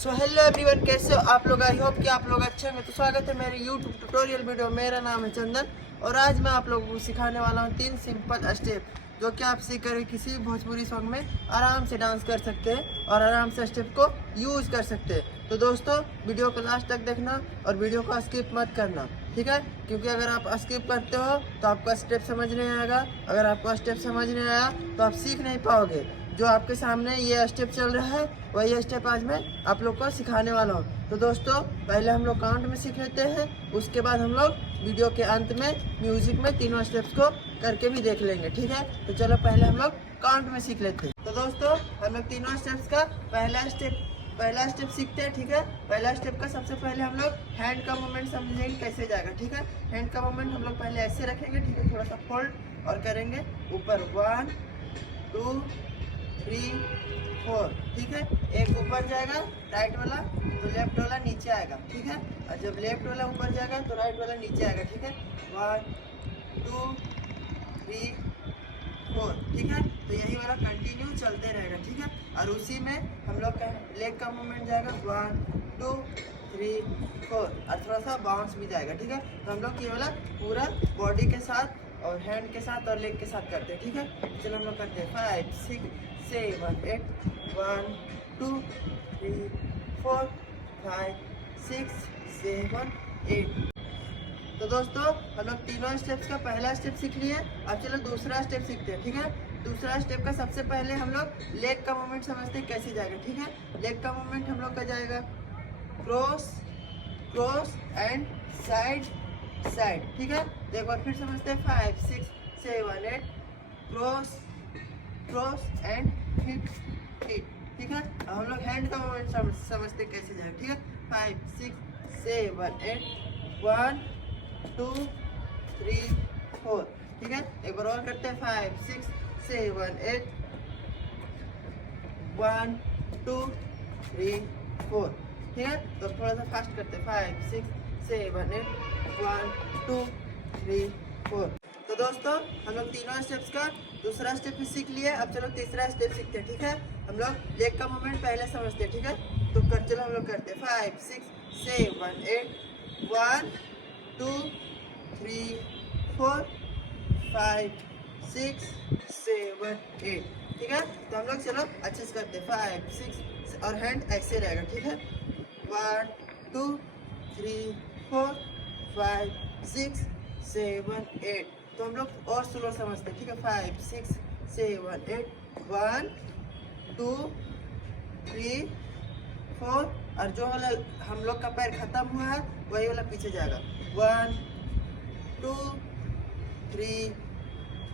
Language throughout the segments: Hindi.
सो हेलो एवरीवन, कैसे हो आप लोग। आई होप कि आप लोग अच्छे होंगे। तो स्वागत है मेरे यूट्यूब ट्यूटोरियल वीडियो। मेरा नाम है चंदन और आज मैं आप लोगों को सिखाने वाला हूँ 3 सिंपल स्टेप जो कि आप सीख कर किसी भी भोजपुरी सॉन्ग में आराम से डांस कर सकते हैं और आराम से स्टेप को यूज कर सकते हैं। तो दोस्तों वीडियो को लास्ट तक देखना और वीडियो को स्किप मत करना, ठीक है। क्योंकि अगर आप स्किप करते हो तो आपका स्टेप समझ नहीं आएगा। अगर आपका स्टेप समझ नहीं आया तो आप सीख नहीं पाओगे। जो आपके सामने ये स्टेप चल रहा है वही स्टेप आज मैं आप लोग को सिखाने वाला हूँ। तो दोस्तों पहले हम लोग काउंट में सीख लेते हैं, उसके बाद हम लोग वीडियो के अंत में म्यूजिक में तीनों स्टेप्स को करके भी देख लेंगे, ठीक है। तो चलो पहले हम लोग काउंट में सीख लेते हैं। तो दोस्तों हम लोग तीनों स्टेप्स का पहला स्टेप सीखते हैं, ठीक है। पहला स्टेप का सबसे पहले हम लोग हैंड का मूवमेंट समझेंगे कैसे जाएगा, ठीक है। हैंड का मूवमेंट हम लोग पहले ऐसे रखेंगे, ठीक है। थोड़ा सा फोल्ड और करेंगे ऊपर 1 2 3 4, ठीक है। एक ऊपर जाएगा राइट वाला तो लेफ्ट वाला नीचे आएगा, ठीक है। और जब लेफ्ट वाला ऊपर जाएगा तो राइट वाला नीचे आएगा, ठीक है। 1 2 3 4, ठीक है। तो यही वाला कंटिन्यू चलते रहेगा, ठीक है। और उसी में हम लोग का लेग का मूवमेंट जाएगा 1 2 3 4 और थोड़ा सा बाउंस भी जाएगा, ठीक है। तो हम लोग ये वाला पूरा बॉडी के साथ और हैंड के साथ और लेग के साथ करते हैं, ठीक है। चलो हम लोग करते हैं 5 6 7 8 1 2 3 4 5 6 7 8। तो दोस्तों हम लोग तीनों स्टेप्स का पहला स्टेप सीख लिए। अब चलो दूसरा स्टेप सीखते हैं, ठीक है। दूसरा स्टेप का सबसे पहले हम लोग लेग का मूवमेंट समझते हैं कैसे जाएगा, ठीक है। लेग का मूवमेंट हम लोग का जाएगा cross cross and side side, ठीक है। तो एक बार फिर समझते हैं 5 6 7 8 cross cross and hit hit, ठीक है। अब हम लोग हैंड का मूवमेंट समझते हैं कैसे जाएगा, ठीक है। 5 6 7 8 1 2 3 4, ठीक है। एक बार और करते हैं 5 6 7 8 1 2 3 4, ठीक है। तो थोड़ा सा फास्ट करते हैं 5 6 7 8 1 2 3 4। तो दोस्तों हम लोग तीनों स्टेप्स का दूसरा स्टेप भी सीख लिए। अब चलो तीसरा स्टेप सीखते हैं, ठीक है। हम लोग लेग का मूवमेंट पहले समझते हैं, ठीक है। तो चलो हम लोग करते हैं 5 6 7 8 1 2 3 4 5 6 7 8, ठीक है। तो हम लोग चलो अच्छे से करते हैं 5 6 और हैंड ऐसे रहेगा, ठीक है। 1 2 3 4 5 6 7 8। तो हम लोग और स्लो समझते हैं, ठीक है। 5 6 7 8 1 2 3 4 और जो वाला हम लोग का पैर खत्म हुआ है वही वाला पीछे जाएगा 1 2 3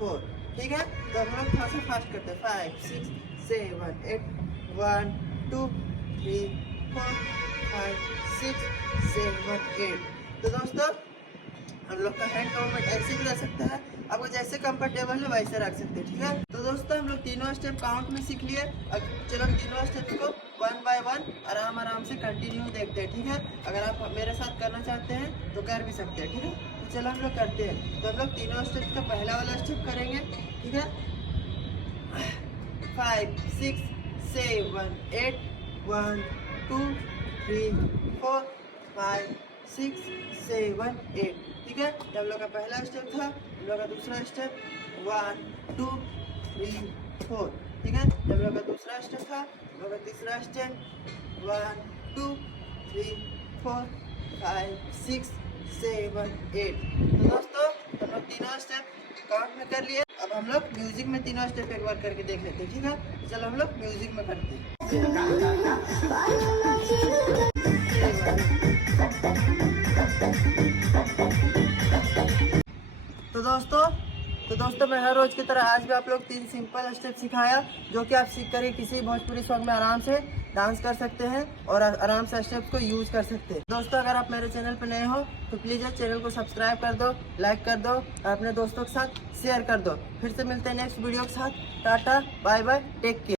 4, ठीक है। तो हम लोग थोड़ा सा फास्ट करते हैं 5 6 7 8 1 2 3 4 5 6 7 8। तो दोस्तों हम लोग का हैंड का मूवमेंट ऐसे भी रह सकता है, आपको जैसे कंफर्टेबल है वैसे रख सकते हैं, ठीक है। तो दोस्तों हम लोग तीनों स्टेप काउंट में सीख लिए। अब चलो तीनों स्टेप को 1 बाय 1 आराम से कंटिन्यू देखते हैं, ठीक है। अगर आप मेरे साथ करना चाहते हैं तो कर भी सकते हैं, ठीक है। तो चलो हम लोग करते हैं। तो हम लोग तीनों स्टेप का पहला वाला स्टेप करेंगे, ठीक है। 5 6 7 8 1 2 3 4 5 6 7 8, ठीक है। ये हम लोग का पहला स्टेप था। हम लोग का दूसरा स्टेप 1 2 3 4, ठीक है। ये हम लोग का दूसरा स्टेप था। हम लोग का तीसरा स्टेप 1 2 3 4 5 6 7 8। तो दोस्तों हम लोग तीनों स्टेप काउंट में कर लिए। अब हम लोग म्यूजिक में तीनों स्टेप एक बार करके देख लेते हैं, ठीक है। तो चलो हम लोग म्यूजिक में करते हैं। तो दोस्तों मैं हर रोज की तरह आज भी आप लोग 3 सिंपल स्टेप सिखाया जो कि आप सीख कर किसी भोजपुरी सॉन्ग में आराम से डांस कर सकते हैं और आराम से स्टेप्स को यूज कर सकते हैं। दोस्तों अगर आप मेरे चैनल पर नए हो तो प्लीज चैनल को सब्सक्राइब कर दो, लाइक कर दो और अपने दोस्तों के साथ शेयर कर दो। फिर से मिलते हैं नेक्स्ट वीडियो के साथ। Tata bye bye, take care.